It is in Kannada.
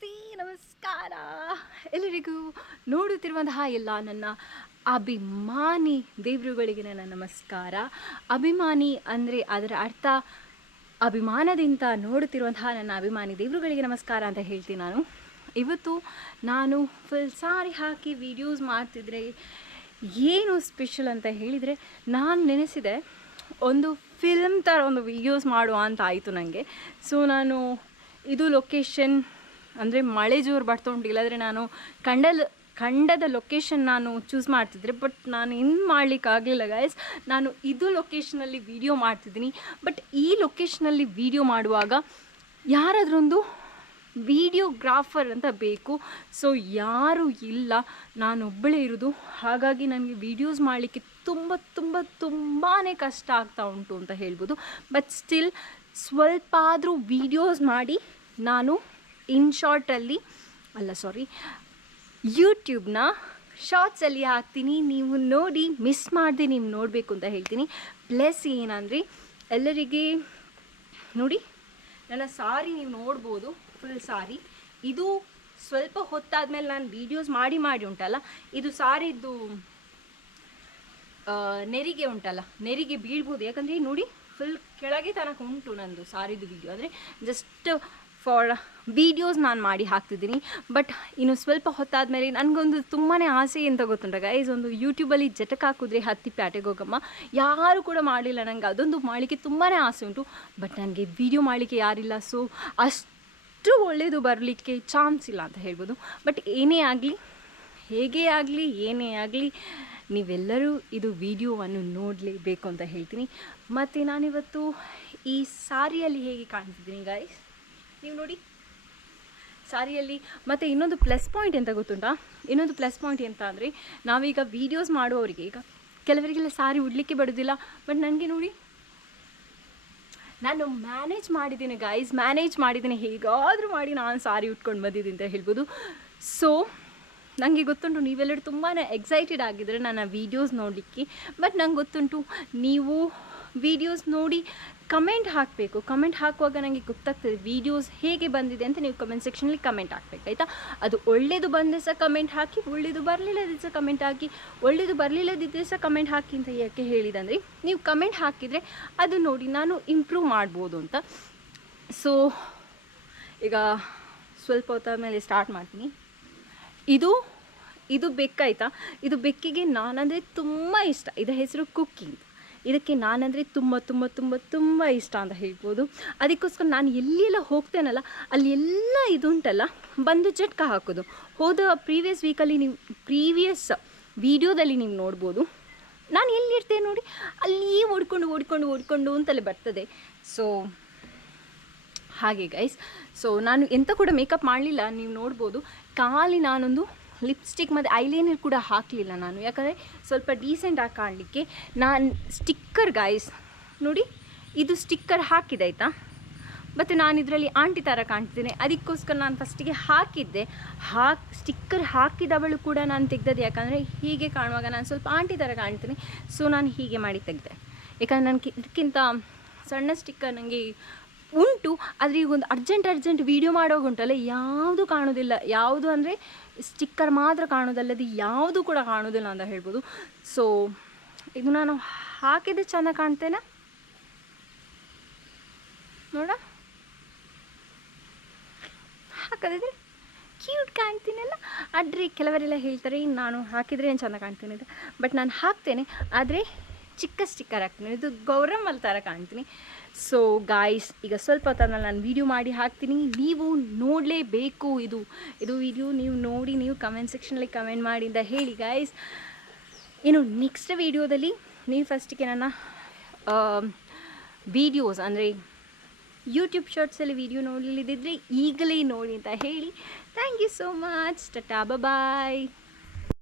ನಮಸ್ತೆ ನಮಸ್ಕಾರ. ಎಲ್ಲರಿಗೂ ನೋಡುತ್ತಿರುವಂತಹ ಎಲ್ಲ ನನ್ನ ಅಭಿಮಾನಿ ದೇವರುಗಳಿಗೆ ನನ್ನ ನಮಸ್ಕಾರ. ಅಭಿಮಾನಿ ಅಂದರೆ ಅದರ ಅರ್ಥ ಅಭಿಮಾನದಿಂದ ನೋಡುತ್ತಿರುವಂತಹ ನನ್ನ ಅಭಿಮಾನಿ ದೇವರುಗಳಿಗೆ ನಮಸ್ಕಾರ ಅಂತ ಹೇಳ್ತೀನಿ ನಾನು. ಇವತ್ತು ನಾನು ಫುಲ್ ಸಾರಿ ಹಾಕಿ ವಿಡಿಯೋಸ್ ಮಾಡ್ತಿದ್ರೆ ಏನು ಸ್ಪೆಷಲ್ ಅಂತ ಹೇಳಿದರೆ ನಾನು ನೆನೆಸಿದೆ ಒಂದು ಫಿಲ್ಮ್ ಥರ ಒಂದು ವಿಡಿಯೋಸ್ ಮಾಡುವ ಅಂತ ಆಯಿತು ನನಗೆ ಸೊ ನಾನು ಇದು ಲೊಕೇಶನ್ ಅಂದರೆ ಮಳೆ ಜೋರು ಬರ್ತಾ ಇಲ್ಲಾದರೆ ನಾನು ಕಂಡಲ್ ಖಂಡದ ಲೊಕೇಶನ್ ನಾನು ಚೂಸ್ ಮಾಡ್ತಿದ್ರೆ ಬಟ್ ನಾನು ಇನ್ನು ಮಾಡಲಿಕ್ಕಾಗಲಿಲ್ಲ ಗಾಯಸ್ ನಾನು ಇದು ಲೊಕೇಶನಲ್ಲಿ ವೀಡಿಯೋ ಮಾಡ್ತಿದ್ದೀನಿ. ಬಟ್ ಈ ಲೊಕೇಶನಲ್ಲಿ ವೀಡಿಯೋ ಮಾಡುವಾಗ ಯಾರಾದ್ರೊಂದು ವಿಡಿಯೋಗ್ರಾಫರ್ ಅಂತ ಬೇಕು. ಸೊ ಯಾರೂ ಇಲ್ಲ. ನಾನೊಬ್ಬಳೇ ಇರೋದು. ಹಾಗಾಗಿ ನನಗೆ ವೀಡಿಯೋಸ್ ಮಾಡಲಿಕ್ಕೆ ತುಂಬ ತುಂಬ ತುಂಬಾ ಕಷ್ಟ ಆಗ್ತಾ ಉಂಟು ಅಂತ ಹೇಳ್ಬೋದು. ಬಟ್ ಸ್ಟಿಲ್ ಸ್ವಲ್ಪ ಆದರೂ ವೀಡಿಯೋಸ್ ಮಾಡಿ ನಾನು ಇನ್ ಶಾರ್ಟಲ್ಲಿ ಅಲ್ಲ ಸಾರಿ ಯೂಟ್ಯೂಬ್ನ ಶಾರ್ಟ್ಸಲ್ಲಿ ಹಾಕ್ತೀನಿ. ನೀವು ನೋಡಿ ಮಿಸ್ ಮಾಡದೆ ನೀವು ನೋಡಬೇಕು ಅಂತ ಹೇಳ್ತೀನಿ. ಪ್ಲಸ್ ಏನಂದರೆ, ಎಲ್ಲರಿಗೆ, ನೋಡಿ, ನನ್ನ ಸಾರಿ ನೀವು ನೋಡ್ಬೋದು ಫುಲ್ ಸಾರಿ. ಇದು ಸ್ವಲ್ಪ ಹೊತ್ತಾದ್ಮೇಲೆ ನಾನು ವೀಡಿಯೋಸ್ ಮಾಡಿ ಮಾಡಿ ಉಂಟಲ್ಲ, ಇದು ಸಾರಿದ್ದು ನೆರಿಗೆ ಉಂಟಲ್ಲ, ನೆರಿಗೆ ಬೀಳ್ಬೋದು. ಯಾಕಂದರೆ, ನೋಡಿ ಫುಲ್ ಕೆಳಗೆ ತನಕ ಉಂಟು ನಂದು ಸಾರಿದು ವಿಡಿಯೋ ಅಂದರೆ ಜಸ್ಟ್ ಫಾರ್ ವೀಡಿಯೋಸ್ ನಾನು ಮಾಡಿ ಹಾಕ್ತಿದ್ದೀನಿ. ಬಟ್ ಇನ್ನು ಸ್ವಲ್ಪ ಹೊತ್ತಾದಮೇಲೆ ನನಗೊಂದು ತುಂಬಾ ಆಸೆ ಅಂತ ಗೊತ್ತುಂಟ ಗೈಸ್ ಒಂದು ಯೂಟ್ಯೂಬಲ್ಲಿ ಜಟಕ ಹಾಕಿದ್ರೆ ಹತ್ತಿ ಪ್ಯಾಟೆಗೆ ಯಾರು ಕೂಡ ಮಾಡಲಿಲ್ಲ ನನಗೆ ಅದೊಂದು ಮಾಡಲಿಕ್ಕೆ ತುಂಬಾ ಆಸೆ ಉಂಟು. ಬಟ್ ನನಗೆ ವೀಡಿಯೋ ಮಾಡಲಿಕ್ಕೆ ಯಾರಿಲ್ಲ. ಸೊ ಅಷ್ಟು ಒಳ್ಳೆಯದು ಬರಲಿಕ್ಕೆ ಚಾನ್ಸ್ ಇಲ್ಲ ಅಂತ ಹೇಳ್ಬೋದು. ಬಟ್ ಏನೇ ಆಗಲಿ, ಹೇಗೇ ಆಗಲಿ, ಏನೇ ಆಗಲಿ, ನೀವೆಲ್ಲರೂ ಇದು ವಿಡಿಯೋವನ್ನು ನೋಡಲೇಬೇಕು ಅಂತ ಹೇಳ್ತೀನಿ. ಮತ್ತು ನಾನಿವತ್ತು ಈ ಸಾರಿಯಲ್ಲಿ ಹೇಗೆ ಕಾಣ್ತಿದ್ದೀನಿ ಗಾಯ್ಸ್ ನೀವು ನೋಡಿ. ಸಾರಿಯಲ್ಲಿ. ಮತ್ತು ಇನ್ನೊಂದು ಪ್ಲಸ್ ಪಾಯಿಂಟ್ ಎಂತ ಗೊತ್ತುಂಟಾ? ಇನ್ನೊಂದು ಪ್ಲಸ್ ಪಾಯಿಂಟ್ ಎಂತ ಅಂದರೆ, ನಾವೀಗ ವೀಡಿಯೋಸ್ ಮಾಡುವವರಿಗೆ, ಈಗ ಕೆಲವರಿಗೆಲ್ಲ ಸಾರಿ ಉಡ್ಲಿಕ್ಕೆ ಬಿಡೋದಿಲ್ಲ ಬಟ್ ನನಗೆ ನೋಡಿ. ನಾನು ಮ್ಯಾನೇಜ್ ಮಾಡಿದ್ದೀನಿ ಗೈಸ್ ಮ್ಯಾನೇಜ್ ಮಾಡಿದ್ದೀನಿ. ಹೇಗಾದರೂ ಮಾಡಿ ನಾನು ಸಾರಿ ಉಟ್ಕೊಂಡು ಬಂದಿದ್ದೀನಿ ಅಂತ ಹೇಳ್ಬೋದು. ಸೊ ನನಗೆ ಗೊತ್ತುಂಟು, ನೀವೆಲ್ಲರೂ ತುಂಬಾ ಎಕ್ಸೈಟೆಡ್ ಆಗಿದ್ದರೆ ನನ್ನ ವೀಡಿಯೋಸ್ ನೋಡಲಿಕ್ಕೆ. ಬಟ್ ನಂಗೆ ಗೊತ್ತುಂಟು, ನೀವು ವೀಡಿಯೋಸ್ ನೋಡಿ ಕಮೆಂಟ್ ಹಾಕಬೇಕು. ಕಮೆಂಟ್ ಹಾಕುವಾಗ ನನಗೆ ಗೊತ್ತಾಗ್ತದೆ ವೀಡಿಯೋಸ್ ಹೇಗೆ ಬಂದಿದೆ ಅಂತ ನೀವು ಕಮೆಂಟ್ ಸೆಕ್ಷನಲ್ಲಿ ಕಮೆಂಟ್ ಹಾಕಬೇಕು, ಆಯಿತಾ? ಅದು ಒಳ್ಳೆಯದು ಬಂದರೆ ಸಹ ಕಮೆಂಟ್ ಹಾಕಿ ಒಳ್ಳೆಯದು ಬರಲಿಲ್ಲದಿದ್ದ ಸಹ ಕಮೆಂಟ್ ಹಾಕಿ ಒಳ್ಳೆಯದು ಬರಲಿಲ್ಲದಿದ್ದರೆ ಸಹ ಕಮೆಂಟ್ ಹಾಕಿ ಅಂತ ಯಾಕೆ ಹೇಳಿದಂದರೆ, ನೀವು ಕಮೆಂಟ್ ಹಾಕಿದರೆ ಅದು ನೋಡಿ ನಾನು ಇಂಪ್ರೂವ್ ಮಾಡ್ಬೋದು ಅಂತ. ಸೊ ಈಗ ಸ್ವಲ್ಪ ಹೊತ್ತಾದಮೇಲೆ ಸ್ಟಾರ್ಟ್ ಮಾಡ್ತೀನಿ. ಇದು ಇದು ಬೆಕ್ಕಾಯ್ತಾ? ಇದು ಬೆಕ್ಕಿಗೆ ನಾನಂದರೆ ತುಂಬ ಇಷ್ಟ. ಇದರ ಹೆಸರು ಕುಕ್ಕಿ ಅಂತ ಇದಕ್ಕೆ ನಾನಂದರೆ ತುಂಬ ತುಂಬ ತುಂಬ ತುಂಬ ಇಷ್ಟ ಅಂತ ಹೇಳ್ಬೋದು. ಅದಕ್ಕೋಸ್ಕರ ನಾನು ಎಲ್ಲೆಲ್ಲ ಹೋಗ್ತೇನಲ್ಲ, ಅಲ್ಲಿ ಎಲ್ಲ ಇದುಂಟಲ್ಲ, ಬಂದು ಚಟ್ಕ ಹಾಕೋದು. ಹೋದ ಪ್ರೀವಿಯಸ್ ವೀಕಲ್ಲಿ ನೀವು ಪ್ರೀವಿಯಸ್ ವೀಡಿಯೋದಲ್ಲಿ ನೀವು ನೋಡ್ಬೋದು. ನಾನು ಎಲ್ಲಿರ್ತೇನೆ ನೋಡಿ ಅಲ್ಲಿ ಓಡ್ಕೊಂಡು ಓಡ್ಕೊಂಡು ಓಡ್ಕೊಂಡು ಅಂತಲೇ ಬರ್ತದೆ. ಸೊ ಹಾಗೆ ಗೈಸ್ ಸೊ ನಾನು ಎಂಥ ಕೂಡ ಮೇಕಪ್ ಮಾಡಲಿಲ್ಲ, ನೀವು ನೋಡ್ಬೋದು. ಖಾಲಿ ನಾನೊಂದು ಲಿಪ್ಸ್ಟಿಕ್ ಮತ್ತು ಐಲೈನರ್ ಕೂಡ ಹಾಕಲಿಲ್ಲ ನಾನು. ಯಾಕಂದರೆ ಸ್ವಲ್ಪ ಡೀಸೆಂಟಾಗಿ ಕಾಣಲಿಕ್ಕೆ ನಾನು ಸ್ಟಿಕ್ಕರ್ ಗಾಯ್ಸ್ ನೋಡಿ, ಇದು ಸ್ಟಿಕ್ಕರ್ ಹಾಕಿದೆ ಆಯಿತಾ? ಮತ್ತು ನಾನು ಇದರಲ್ಲಿ ಆಂಟಿ ಥರ ಕಾಣ್ತಿದ್ದೀನಿ. ಅದಕ್ಕೋಸ್ಕರ ನಾನು ಫಸ್ಟಿಗೆ ಹಾಕಿದ್ದೆ. ಹಾಕಿ ಸ್ಟಿಕ್ಕರ್ ಹಾಕಿದವಳು ಕೂಡ ನಾನು ತೆಗ್ದದ್ದು ಯಾಕಂದರೆ ಹೀಗೆ ಕಾಣುವಾಗ ನಾನು ಸ್ವಲ್ಪ ಆಂಟಿ ಥರ ಕಾಣ್ತೀನಿ ಸೊ ನಾನು ಹೀಗೆ ಮಾಡಿ ತೆಗೆದೆ. ಯಾಕಂದರೆ ನನಗೆ ಇದಕ್ಕಿಂತ ಸಣ್ಣ ಸ್ಟಿಕ್ಕರ್ ನನಗೆ ಉಂಟು, ಆದರೆ ಈಗ ಒಂದು ಅರ್ಜೆಂಟ್ ಅರ್ಜೆಂಟ್ ವೀಡಿಯೋ ಮಾಡೋಕೆ ಉಂಟಲ್ಲ ಯಾವುದು ಕಾಣೋದಿಲ್ಲ. ಯಾವುದು ಅಂದರೆ ಸ್ಟಿಕ್ಕರ್ ಮಾತ್ರ ಕಾಣೋದಲ್ಲದೆ ಯಾವುದು ಕೂಡ ಕಾಣೋದಿಲ್ಲ ಅಂತ ಹೇಳ್ಬೋದು. ಸೊ ಇದು ನಾನು ಹಾಕಿದ್ರೆ ಚೆಂದ ಕಾಣ್ತೇನೆ? ನೋಡ ಹಾಕದಿದ್ರೆ ಕ್ಯೂಟ್ ಕಾಣ್ತೀನಲ್ಲ. ಆದರೆ ಕೆಲವರೆಲ್ಲ ಹೇಳ್ತಾರೆ ನಾನು ಹಾಕಿದರೆ ಏನು ಚೆಂದ ಕಾಣ್ತೀನಿ ಬಟ್ ನಾನು ಹಾಕ್ತೇನೆ, ಆದರೆ ಚಿಕ್ಕ ಸ್ಟಿಕ್ಕರ್ ಹಾಕ್ತೀನಿ ಇದು ಗೌರಮ್ಮಲ್ ಥರ ಕಾಣ್ತೀನಿ. ಸೊ ಗಾಯ್ಸ್ ಈಗ ಸ್ವಲ್ಪ ಹೊತ್ತಲ್ಲಿ ನಾನು ವೀಡಿಯೋ ಮಾಡಿ ಹಾಕ್ತೀನಿ. ನೀವು ನೋಡಲೇಬೇಕು ಇದು. ಇದು ವಿಡಿಯೋ ನೀವು ನೋಡಿ, ನೀವು ಕಮೆಂಟ್ ಸೆಕ್ಷನಲ್ಲಿ ಕಮೆಂಟ್ ಮಾಡಿ ಅಂತ ಹೇಳಿ ಗಾಯ್ಸ್ ಇನ್ನು ನೆಕ್ಸ್ಟ್ ವೀಡಿಯೋದಲ್ಲಿ ನೀವು ಫಸ್ಟಿಗೆ ನನ್ನ ವೀಡಿಯೋಸ್ ಅಂದರೆ ಯೂಟ್ಯೂಬ್ ಶಾರ್ಟ್ಸಲ್ಲಿ ವೀಡಿಯೋ ನೋಡಲಿದ್ದರೆ ಈಗಲೇ ನೋಡಿ ಅಂತ ಹೇಳಿ. Thank you so much tata bye